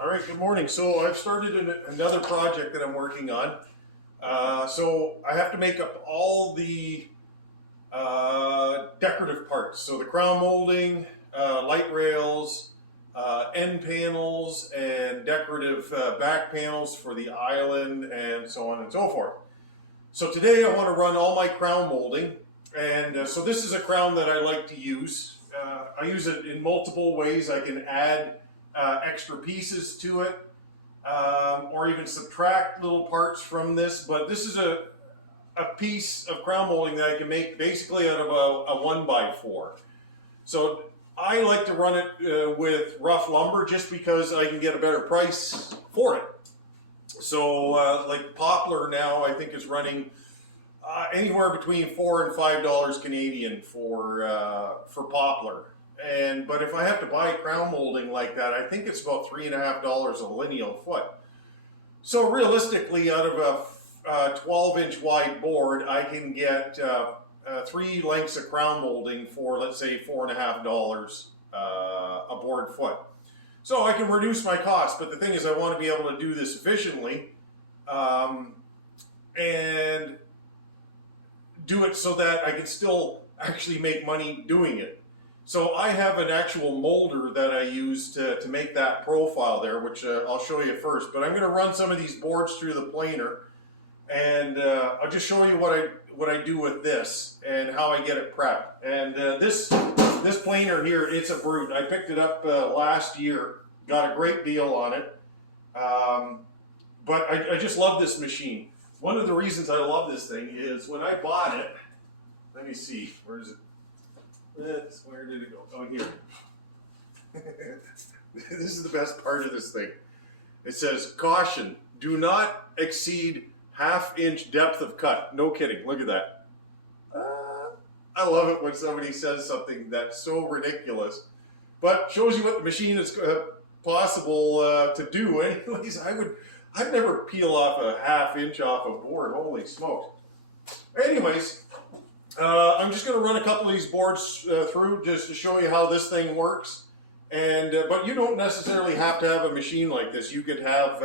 All right, good morning. So I've started another project that I'm working on. So I have to make up all the decorative parts. So the crown molding, light rails, end panels, and decorative back panels for the island, and so on and so forth. So today I want to run all my crown molding. And so this is a crown that I like to use. I use it in multiple ways. I can add extra pieces to it, or even subtract little parts from this. But this is a piece of crown molding that I can make basically out of a 1x4. So I like to run it with rough lumber just because I can get a better price for it. So like poplar now I think is running anywhere between $4 and $5 Canadian for poplar. But if I have to buy crown molding like that, I think it's about $3.50 a lineal foot. So realistically, out of a 12-inch wide board, I can get 3 lengths of crown molding for, let's say, $4.50 a board foot. So I can reduce my cost, but the thing is I want to be able to do this efficiently and do it so that I can still actually make money doing it. So I have an actual molder that I use to make that profile there, which I'll show you first. But I'm going to run some of these boards through the planer, and I'll just show you what I do with this and how I get it prepped. And this planer here, it's a brute. I picked it up last year, got a great deal on it. But I just love this machine. One of the reasons I love this thing is when I bought it, let me see, where is it? Where did it go? Oh, here. This is the best part of this thing. It says, caution, do not exceed half-inch depth of cut. No kidding, look at that. I love it when somebody says something that's so ridiculous, but shows you what the machine is possible to do. Anyways, I'd never peel off a half-inch off a board, holy smokes. Anyways, I'm just going to run a couple of these boards through just to show you how this thing works. But you don't necessarily have to have a machine like this. You could have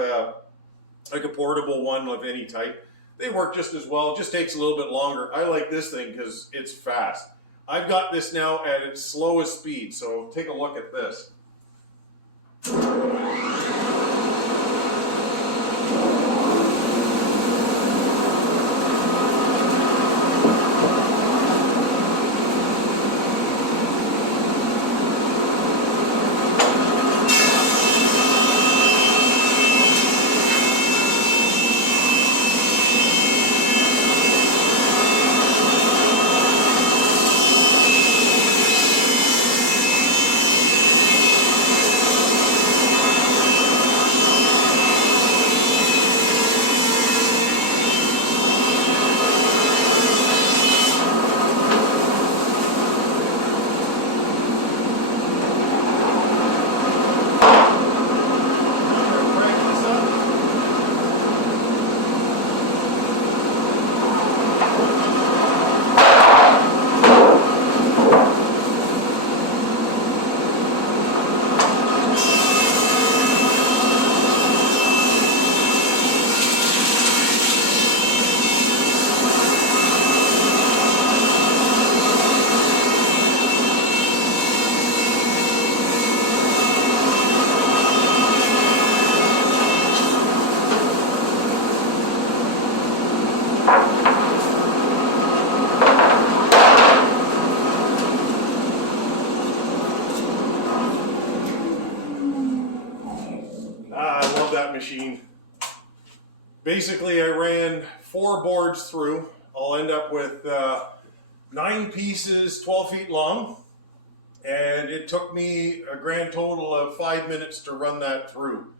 like a portable one of any type. They work just as well. It just takes a little bit longer. I like this thing because it's fast. I've got this now at its slowest speed, so take a look at this. Machine. Basically, I ran 4 boards through. I'll end up with 9 pieces, 12 feet long, and it took me a grand total of 5 minutes to run that through.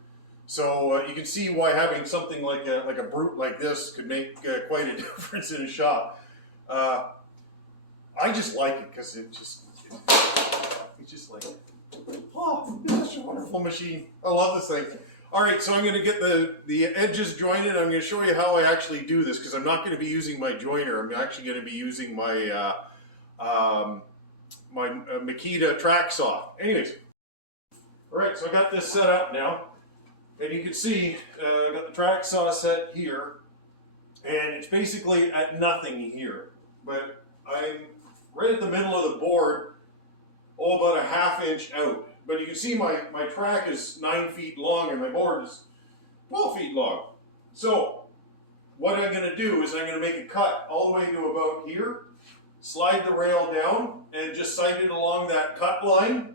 So you can see why having something like a brute like this could make quite a difference in a shop. I just like it because it's just like, oh, it's such a wonderful machine. I love this thing. All right, so I'm going to get the edges jointed. I'm going to show you how I actually do this because I'm not going to be using my joiner. I'm actually going to be using my my Makita track saw. Anyways, all right, so I got this set up now. And you can see I've got the track saw set here, and it's basically at nothing here. But I'm right at the middle of the board, about a ½ inch out. But you can see my track is 9 feet long and my board is 12 feet long. So what I'm going to do is I'm going to make a cut all the way to about here, slide the rail down, and just sight it along that cut line,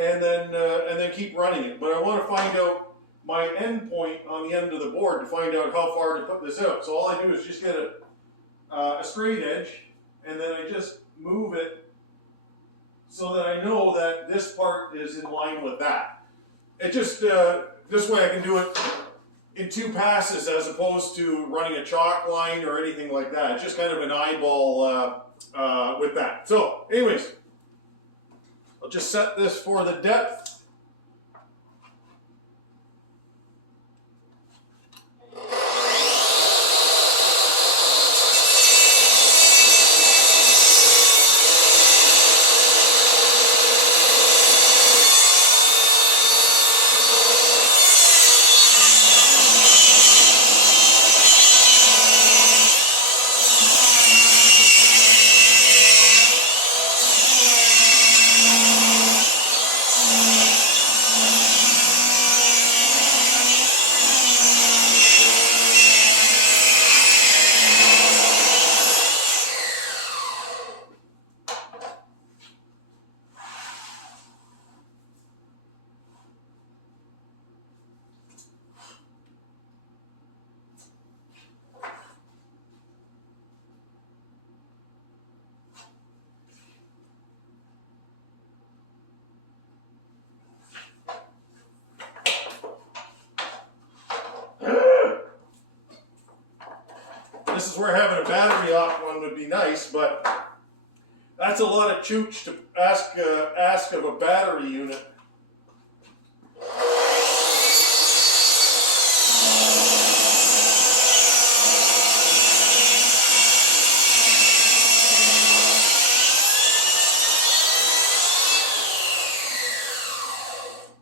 and then keep running it. But I want to find out my end point on the end of the board to find out how far to put this out. So all I do is just get a straight edge, and then I just move it so that I know that this part is in line with that. It just, this way I can do it in 2 passes as opposed to running a chalk line or anything like that. It's just kind of an eyeball with that. So anyways, I'll just set this for the depth. This is where having a battery op one would be nice, but that's a lot of chooch to ask of a battery unit.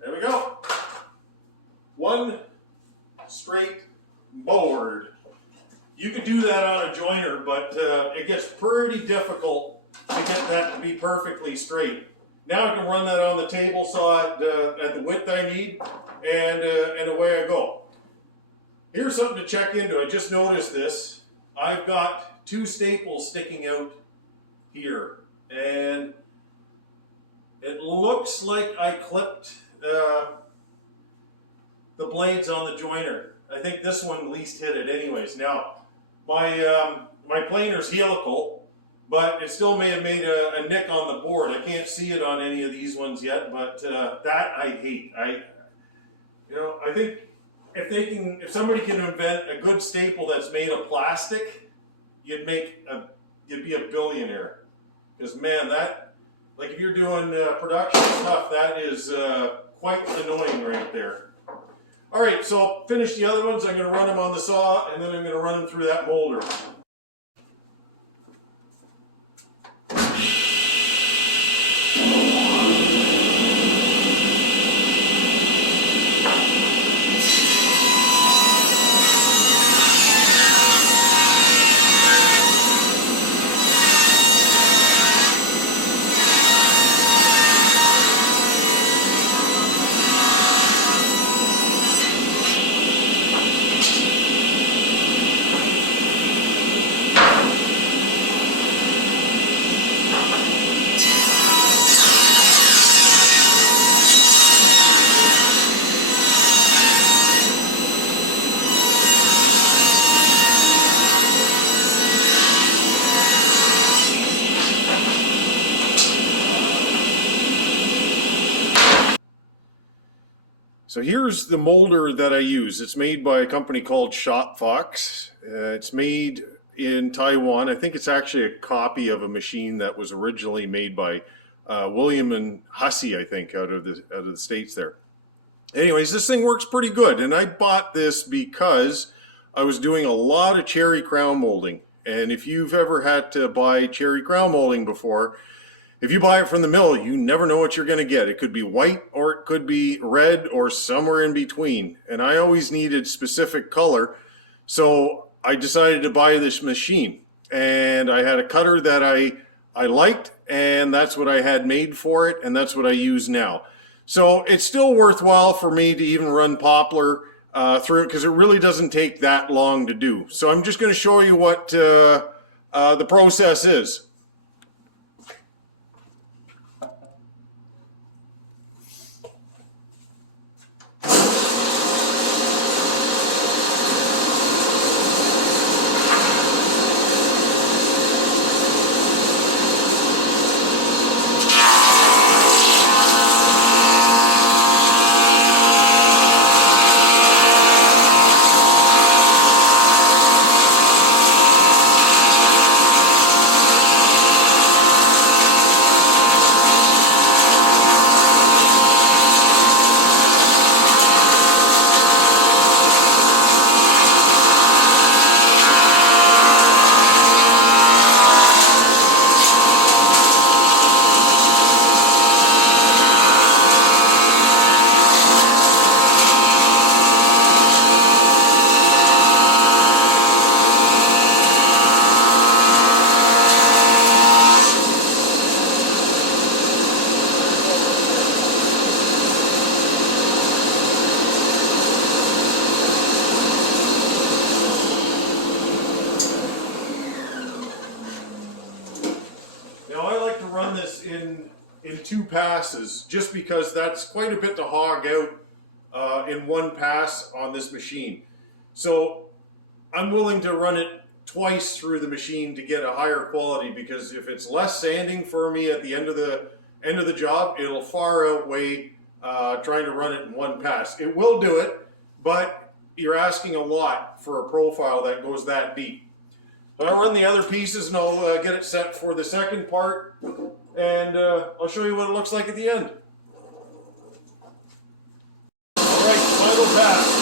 There we go. One straight board. You could do that on a joiner, but it gets pretty difficult to get that to be perfectly straight. Now I can run that on the table saw at the width I need, and away I go. Here's something to check into. I just noticed this. I've got 2 staples sticking out here, and it looks like I clipped the blades on the joiner. I think this one at least hit it anyways. Now, my planer's helical, but it still may have made a nick on the board. I can't see it on any of these ones yet, but that I hate. I think if somebody can invent a good staple that's made of plastic, you'd be a billionaire. Because man, like if you're doing production stuff, that is quite annoying right there. All right, so I'll finish the other ones. I'm going to run them on the saw, and then I'm going to run them through that molder. So here's the molder that I use. It's made by a company called Shop Fox. It's made in Taiwan. I think it's actually a copy of a machine that was originally made by William and Hussey, I think, out of the States there. Anyways, this thing works pretty good, and I bought this because I was doing a lot of cherry crown molding. And if you've ever had to buy cherry crown molding before, if you buy it from the mill, you never know what you're going to get. It could be white or part could be red or somewhere in between. And I always needed specific color. So I decided to buy this machine. And I had a cutter that I liked, and that's what I had made for it, and that's what I use now. So it's still worthwhile for me to even run poplar through it, because it really doesn't take that long to do. So I'm just going to show you what the process is. Run this in 2 passes, just because that's quite a bit to hog out in 1 pass on this machine. So I'm willing to run it twice through the machine to get a higher quality, because if it's less sanding for me at the end of the job, it'll far outweigh trying to run it in 1 pass. It will do it, but you're asking a lot for a profile that goes that deep. So I'll run the other pieces and I'll get it set for the second part, and I'll show you what it looks like at the end. All right, final pass.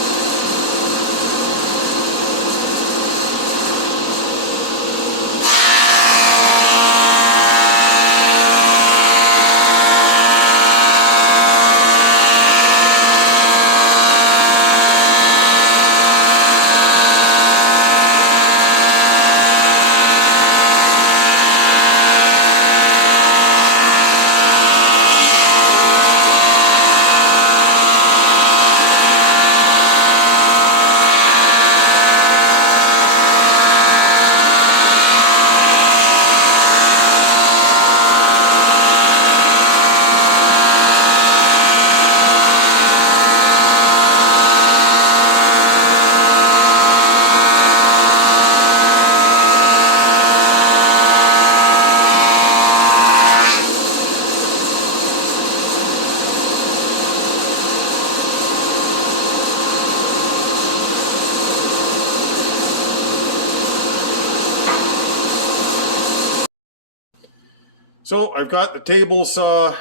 So I've got the table saw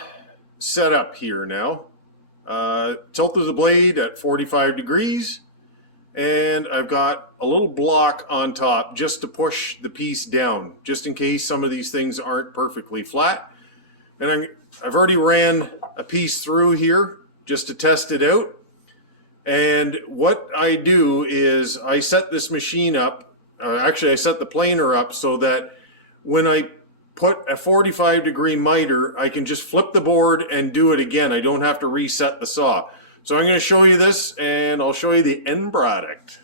set up here now. Tilted the blade at 45 degrees, and I've got a little block on top just to push the piece down, just in case some of these things aren't perfectly flat. And I've already ran a piece through here just to test it out. And what I do is I set this machine up, actually I set the planer up so that when I put a 45-degree miter, I can just flip the board and do it again. I don't have to reset the saw. So I'm going to show you this, and I'll show you the end product.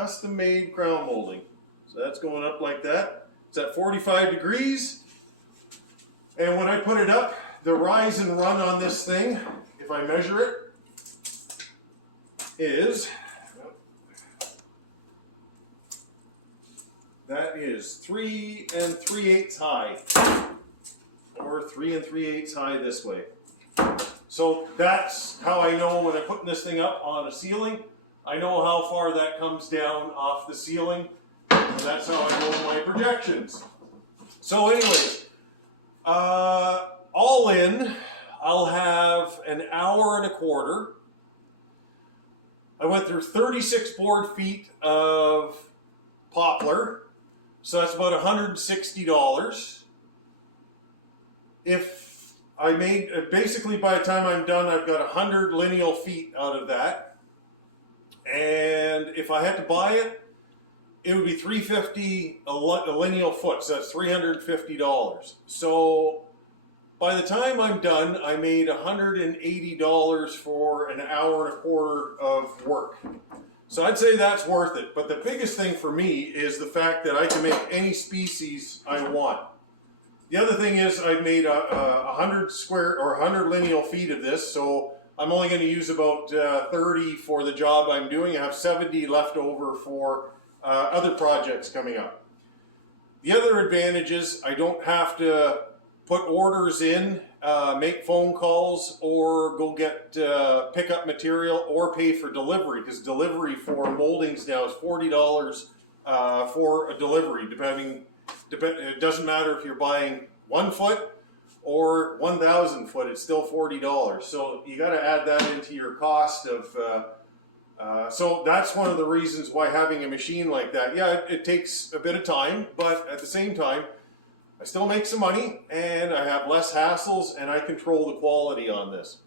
custom made crown molding. So that's going up like that. It's at 45 degrees. And when I put it up, the rise and run on this thing, if I measure it, is, that is 3 3/8 high, or 3 3/8 high this way. So that's how I know when I'm putting this thing up on a ceiling. I know how far that comes down off the ceiling, and that's how I know my projections. So anyways, all in, I'll have an hour and a quarter. I went through 36 board feet of poplar, so that's about $160. If I made, basically by the time I'm done, I've got 100 lineal feet out of that. And if I had to buy it, it would be $350 a lineal foot, so that's $350. So by the time I'm done, I made $180 for an hour and a quarter of work. So I'd say that's worth it. But the biggest thing for me is the fact that I can make any species I want. The other thing is I've made 100 square or 100 lineal feet of this, so I'm only going to use about 30 for the job I'm doing. I have 70 left over for other projects coming up. The other advantage is I don't have to put orders in, make phone calls, or go get pick up material or pay for delivery, because delivery for moldings now is $40 for a delivery, it doesn't matter if you're buying 1 foot or 1,000 foot, it's still $40. So you got to add that into your cost of, so that's one of the reasons why having a machine like that, yeah, it takes a bit of time, but at the same time, I still make some money and I have less hassles and I control the quality on this.